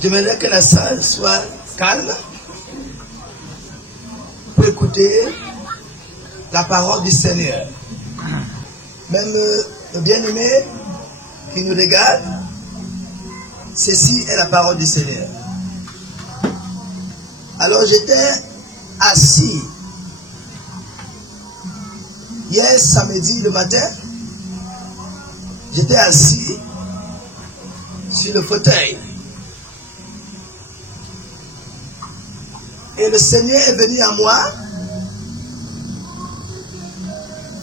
J'aimerais que la salle soit calme pour écouter la parole du Seigneur. Même le bien-aimé qui nous regarde, ceci est la parole du Seigneur. Alors j'étais assis hier samedi le matin, j'étais assis sur le fauteuil. Et le Seigneur est venu à moi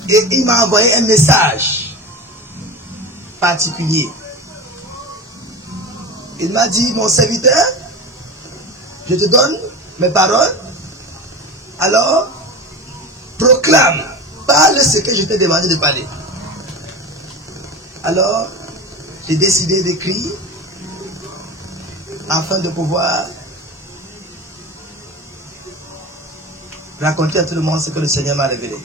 et il m'a envoyé un message particulier. Il m'a dit, mon serviteur, je te donne mes paroles, alors proclame, parle ce que je t'ai demandé de parler. Alors, j'ai décidé d'écrire afin de pouvoir raconter à tout le monde ce que le Seigneur m'a révélé.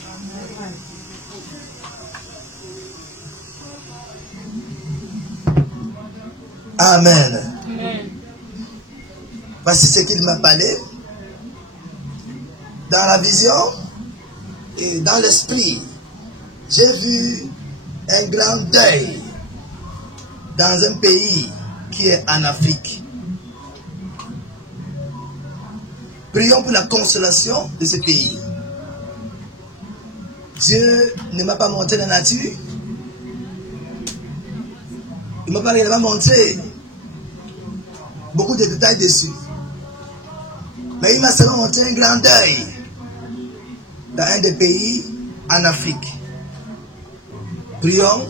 Amen. Amen. Voici ce qu'il m'a parlé. Dans la vision et dans l'esprit, j'ai vu un grand deuil dans un pays qui est en Afrique. Prions pour la consolation de ce pays. Dieu ne m'a pas montré la nature. Il ne m'a pas réellement montré beaucoup de détails dessus. Mais il m'a seulement montré un grand deuil dans un des pays en Afrique. Prions.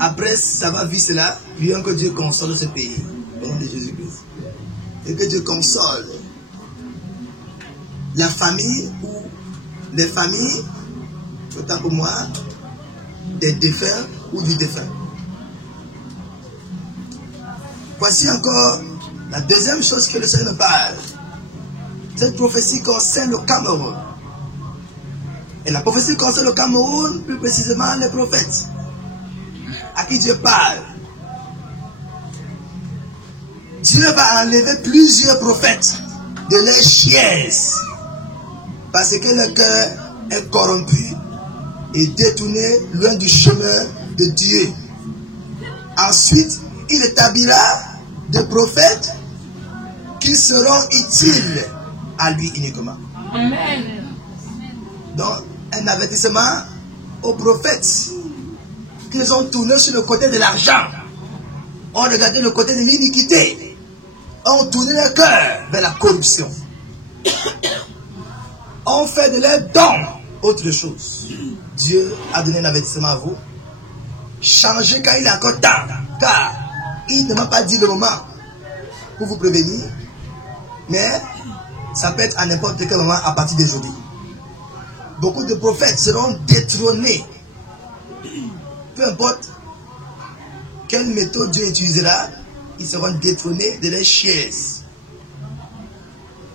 Après savoir vu cela, prions que Dieu console ce pays. Au nom de Jésus-Christ. Et que Dieu console la famille ou les familles, autant pour moi, des défunts ou du défunt. Voici encore la deuxième chose que le Seigneur me parle. Cette prophétie concerne le Cameroun. Et la prophétie concerne le Cameroun, plus précisément les prophètes à qui Dieu parle. Dieu va enlever plusieurs prophètes de leur chaise parce que le cœur est corrompu et détourné loin du chemin de Dieu. Ensuite, il établira des prophètes qui seront utiles à lui uniquement. Amen. Donc, un avertissement aux prophètes qui les ont tournés sur le côté de l'argent, ont regardé le côté de l'iniquité, ont tourné leur cœur vers la corruption, ont fait de leurs dons autre chose. Dieu a donné un avertissement à vous. Changez quand il est encore temps, car il ne m'a pas dit le moment pour vous prévenir, mais ça peut être à n'importe quel moment à partir d'aujourd'hui. Beaucoup de prophètes seront détrônés. Peu importe quelle méthode Dieu utilisera, ils seront détrônés de leurs chaises.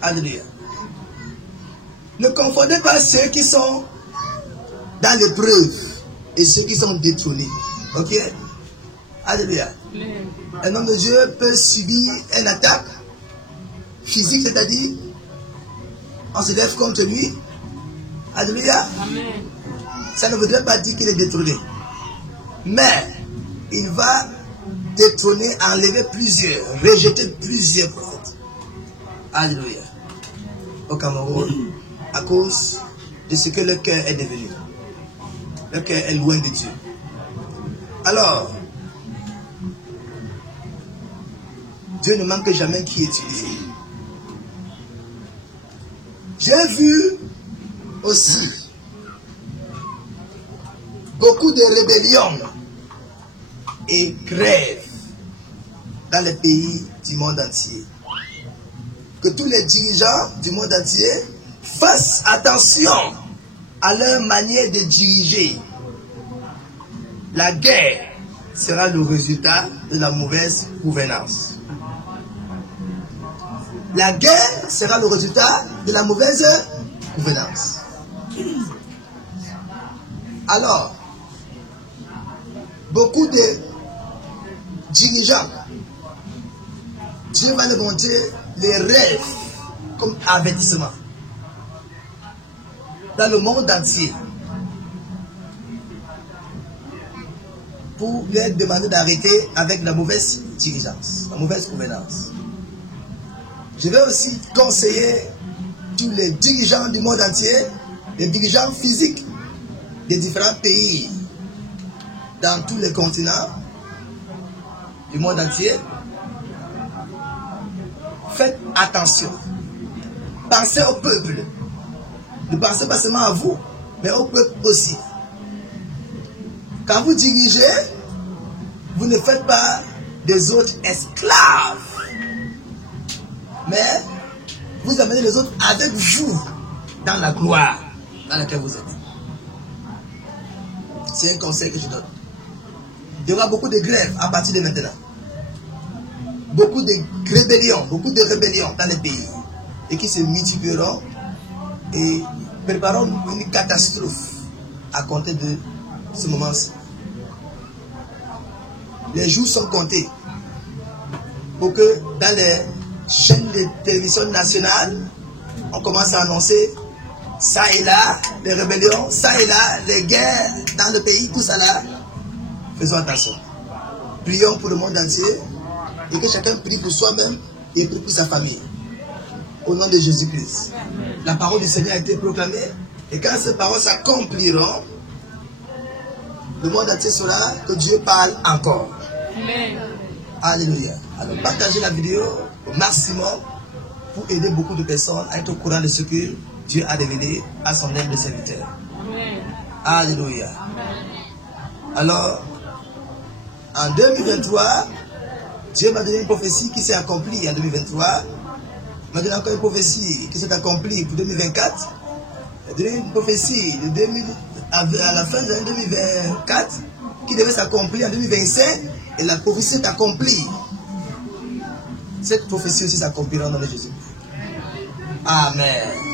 Alléluia. Ne confondez pas ceux qui sont dans l'épreuve et ceux qui sont détrônés. Ok? Alléluia. Un homme de Dieu peut subir une attaque physique, c'est-à-dire on se lève contre lui. Alléluia. Amen. Ça ne voudrait pas dire qu'il est détrôné. Mais il va détrôner, enlever plusieurs, rejeter plusieurs prophètes. Alléluia. Au Cameroun, à cause de ce que le cœur est devenu. Le cœur est loin de Dieu. Alors, Dieu ne manque jamais qui est utilisé. J'ai vu aussi beaucoup de rébellions et grèves dans les pays du monde entier. Que tous les dirigeants du monde entier fassent attention à leur manière de diriger. La guerre sera le résultat de la mauvaise gouvernance. La guerre sera le résultat de la mauvaise gouvernance. Alors, beaucoup de dirigeants Dieu va nous montrer les rêves comme avertissement. Dans le monde entier. Pour leur demander d'arrêter avec la mauvaise dirigeance, la mauvaise gouvernance. Je vais aussi conseiller tous les dirigeants du monde entier, les dirigeants physiques des différents pays, dans tous les continents du monde entier. Faites attention. Pensez au peuple. Ne pensez pas seulement à vous, mais au peuple aussi. Quand vous dirigez, vous ne faites pas des autres esclaves. Mais vous amenez les autres avec vous dans la gloire dans laquelle vous êtes. C'est un conseil que je donne. Il y aura beaucoup de grèves à partir de maintenant. Beaucoup de rébellions dans les pays. Et qui se multiplieront et prépareront une catastrophe à compter de ce moment-ci. Les jours sont comptés pour que dans les chaînes de télévision nationales, on commence à annoncer ça et là, les rébellions, ça et là, les guerres dans le pays, tout ça là. Faisons attention. Prions pour le monde entier et que chacun prie pour soi-même et prie pour sa famille. Au nom de Jésus-Christ. La parole du Seigneur a été proclamée et quand ces paroles s'accompliront, le monde entier saura que Dieu parle encore. Amen. Alléluia. Alors partagez la vidéo au maximum pour aider beaucoup de personnes à être au courant de ce que Dieu a révélé à son humble serviteur. Amen. Alléluia. Amen. Alors, en 2023, Dieu m'a donné une prophétie qui s'est accomplie en 2023. Il m'a donné encore une prophétie qui s'est accomplie pour 2024. Il m'a donné une prophétie de à la fin de l'année 2024 qui devait s'accomplir en 2025 et la prophétie s'est accomplie. Cette prophétie aussi s'accomplira dans le Jésus. Amen.